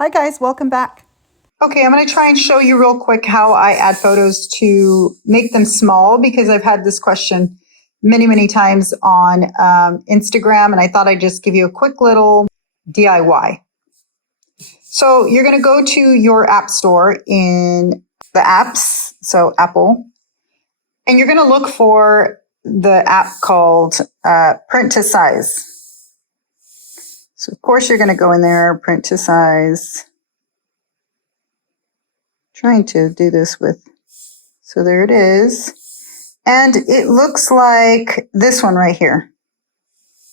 Hi guys, welcome back. Okay, I'm going to try and show you real quick how I add photos to make them small, because I've had this question many times on Instagram, and I thought I'd just give you a quick little DIY. So you're going to go to your app store in the apps, so Apple, and you're going to look for the app called Print to Size. So of course you're going to go in there, Print to Size. Trying to do this with, so there it is. And it looks like this one right here.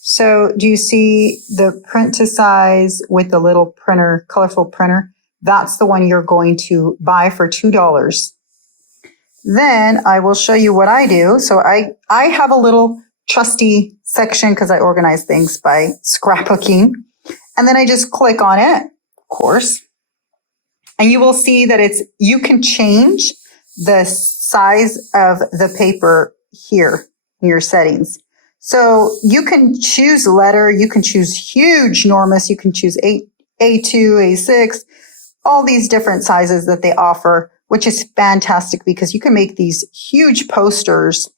So do you see the Print to Size with the little printer, colorful printer? That's the one you're going to buy for $2. Then I will show you what I do. So I have a little trusty section because I organize things by scrapbooking. And then I just click on it, of course. And you will see that you can change the size of the paper here in your settings. So you can choose letter, you can choose huge, enormous, you can choose A2, A6, all these different sizes that they offer, which is fantastic because you can make these huge posters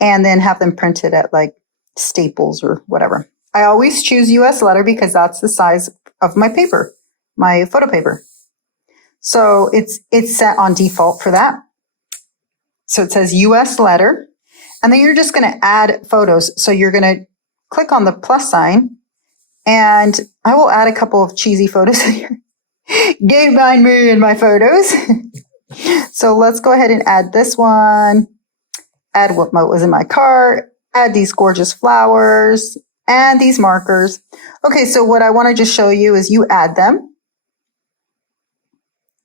and then have them printed at like Staples or whatever. I always choose US letter because that's the size of my paper, my photo paper. So it's set on default for that. So it says US letter, and then you're just going to add photos. So you're going to click on the plus sign, and I will add a couple of cheesy photos here. Don't mind me and my photos. So let's go ahead and add this one, add what was in my cart, add these gorgeous flowers and these markers. Okay, so what I want to just show you is you add them.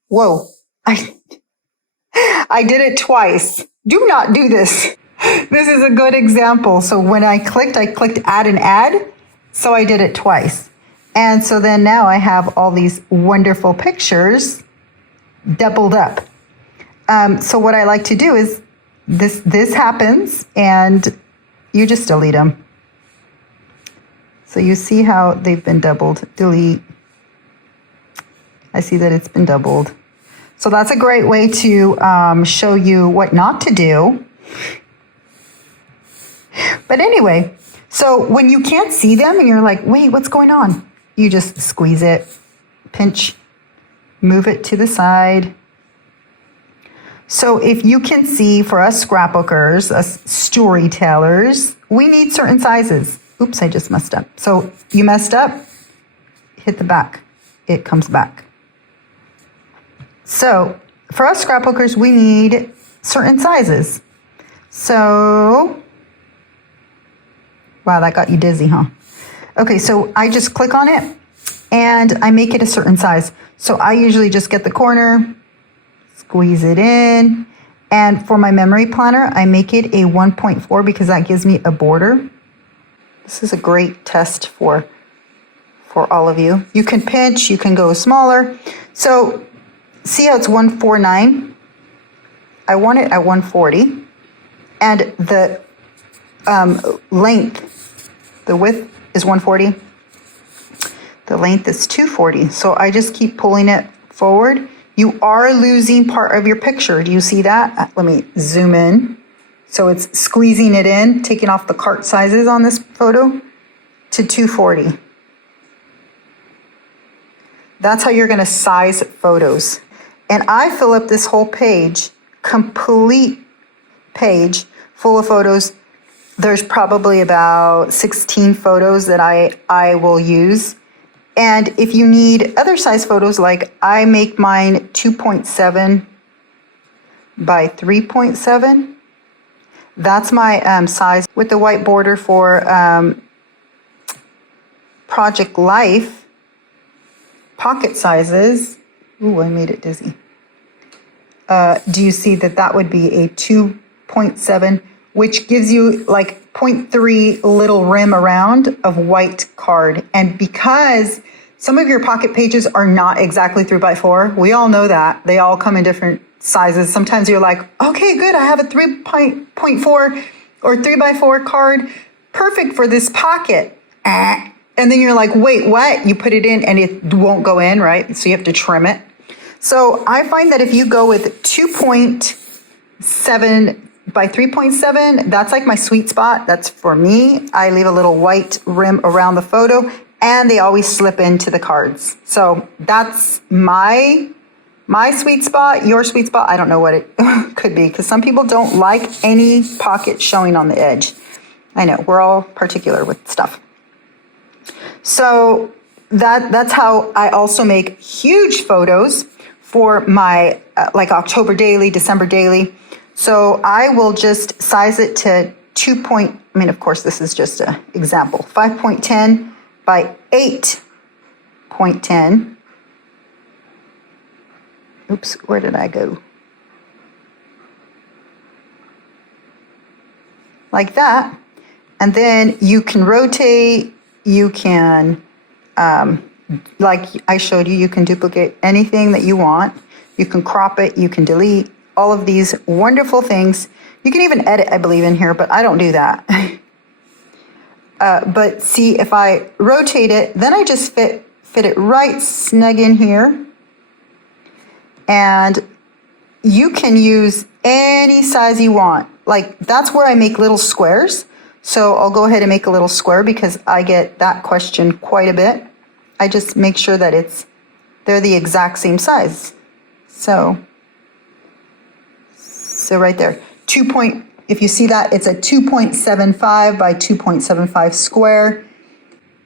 Whoa, I did it twice. Do not do this. This is a good example. So when I clicked add and add. So I did it twice. And so then now I have all these wonderful pictures doubled up. So what I like to do is this happens and you just delete them. So you see how they've been doubled. Delete. I see that it's been doubled. So that's a great way to show you what not to do. But anyway, so when you can't see them and you're like, wait, what's going on? You just squeeze it, pinch, move it to the side. So if you can see, for us scrapbookers, us storytellers, we need certain sizes. Oops, I just messed up. So you messed up, hit the back. It comes back. So for us scrapbookers, we need certain sizes. So, wow, that got you dizzy, huh? Okay, so I just click on it and I make it a certain size. So I usually just get the corner, squeeze it in. And for my memory planner, I make it a 1.4 because that gives me a border. This is a great test for all of you. You can pinch, you can go smaller. So see how it's 149? I want it at 140. And the length, the width is 140. The length is 240. So I just keep pulling it forward. You are losing part of your picture. Do you see that? Let me zoom in. So it's squeezing it in, taking off the cart sizes on this photo to 240. That's how you're going to size photos. And I fill up this whole page, complete page full of photos. There's probably about 16 photos that I will use. And if you need other size photos, like I make mine 2.7 by 3.7. That's my size with the white border for Project Life. Pocket sizes. Ooh, I made it dizzy. Do you see that would be a 2.7, which gives you like 0.3 little rim around of white card. And because some of your pocket pages are not exactly 3x4, we all know that. They all come in different sizes. Sometimes you're like, okay, good, I have a 3.4 or 3x4 card. Perfect for this pocket. And then you're like, wait, what? You put it in and it won't go in, right? So you have to trim it. So I find that if you go with 2.7 by 3.7, that's like my sweet spot. That's for me. I leave a little white rim around the photo and they always slip into the cards. So that's my sweet spot. Your sweet spot, I don't know what it could be, because some people don't like any pocket showing on the edge. I know, we're all particular with stuff. So that's how I also make huge photos for my like October daily, December daily. So I will just size it to of course, this is just an example, 5.10 by 8.10. Oops, where did I go? Like that. And then you can rotate, you can, like I showed you, you can duplicate anything that you want. You can crop it, you can delete, all of these wonderful things. You can even edit, I believe, in here, but I don't do that. But see, if I rotate it, then I just fit it right snug in here. And you can use any size you want. Like, that's where I make little squares. So I'll go ahead and make a little square because I get that question quite a bit. I just make sure that they're the exact same size. So right there, if you see that, it's a 2.75 by 2.75 square.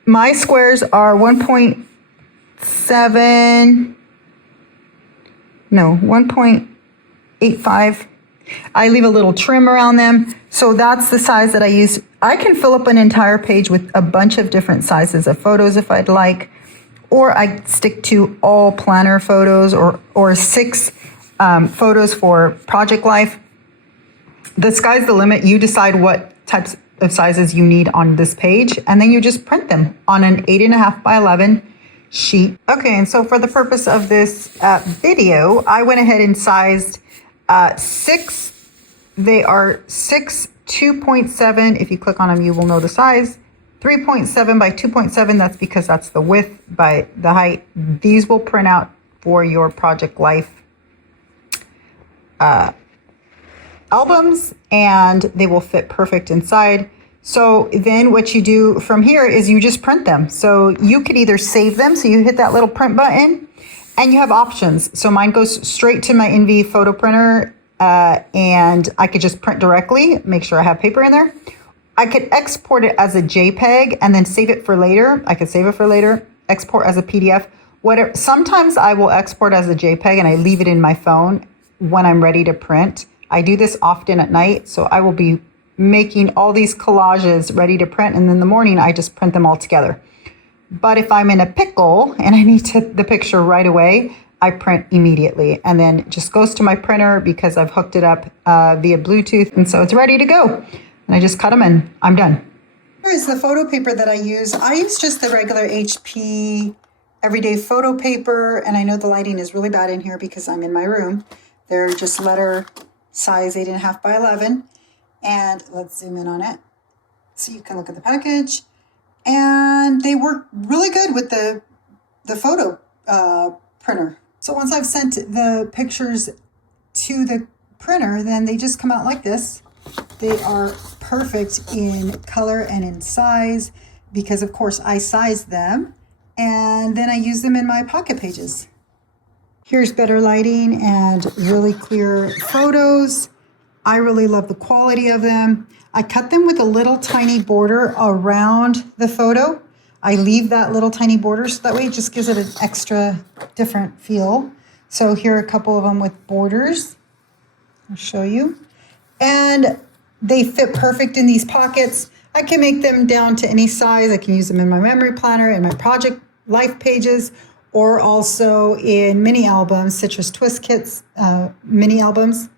My squares are 1.85. I leave a little trim around them. So that's the size that I use. I can fill up an entire page with a bunch of different sizes of photos if I'd like, or I stick to all planner photos or 6 photos for project life. The sky's the limit. You decide what types of sizes you need on this page, and then you just print them on an 8.5 by 11 sheet. Okay, and so for the purpose of this video, I went ahead and sized 6. They are 6 2.7. If you click on them, you will know the size. 3.7 by 2.7. That's because that's the width by the height. These will print out for your project life albums, and they will fit perfect inside. So then what you do from here is you just print them. So you could either save them, so you hit that little print button, and you have options. So mine goes straight to my NV photo printer, and I could just print directly, make sure I have paper in there. I could export it as a JPEG and then save it for later. I could save it for later, export as a PDF, whatever. Sometimes I will export as a JPEG and I leave it in my phone when I'm ready to print. I do this often at night, so I will be making all these collages ready to print, and in the morning I just print them all together. But if I'm in a pickle and I need the picture right away, I print immediately, and then it just goes to my printer because I've hooked it up via Bluetooth, and so it's ready to go. And I just cut them and I'm done. Here's the photo paper that I use. I use just the regular HP everyday photo paper, and I know the lighting is really bad in here because I'm in my room. They're just letter size 8.5 by 11. And let's zoom in on it so you can look at the package. And they work really good with the photo printer. So once I've sent the pictures to the printer, then they just come out like this. They are perfect in color and in size because, of course, I size them. And then I use them in my pocket pages. Here's better lighting and really clear photos. I really love the quality of them. I cut them with a little tiny border around the photo. I leave that little tiny border so that way it just gives it an extra different feel. So here are a couple of them with borders. I'll show you. And they fit perfect in these pockets. I can make them down to any size. I can use them in my memory planner, in my project life pages, or also in mini albums, Citrus Twist Kits, mini albums.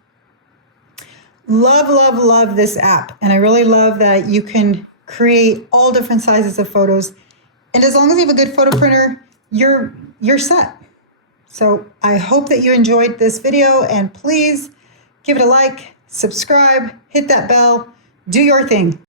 Love, love, love this app. And I really love that you can create all different sizes of photos. And as long as you have a good photo printer, you're set. So I hope that you enjoyed this video, and please give it a like, subscribe, hit that bell, do your thing.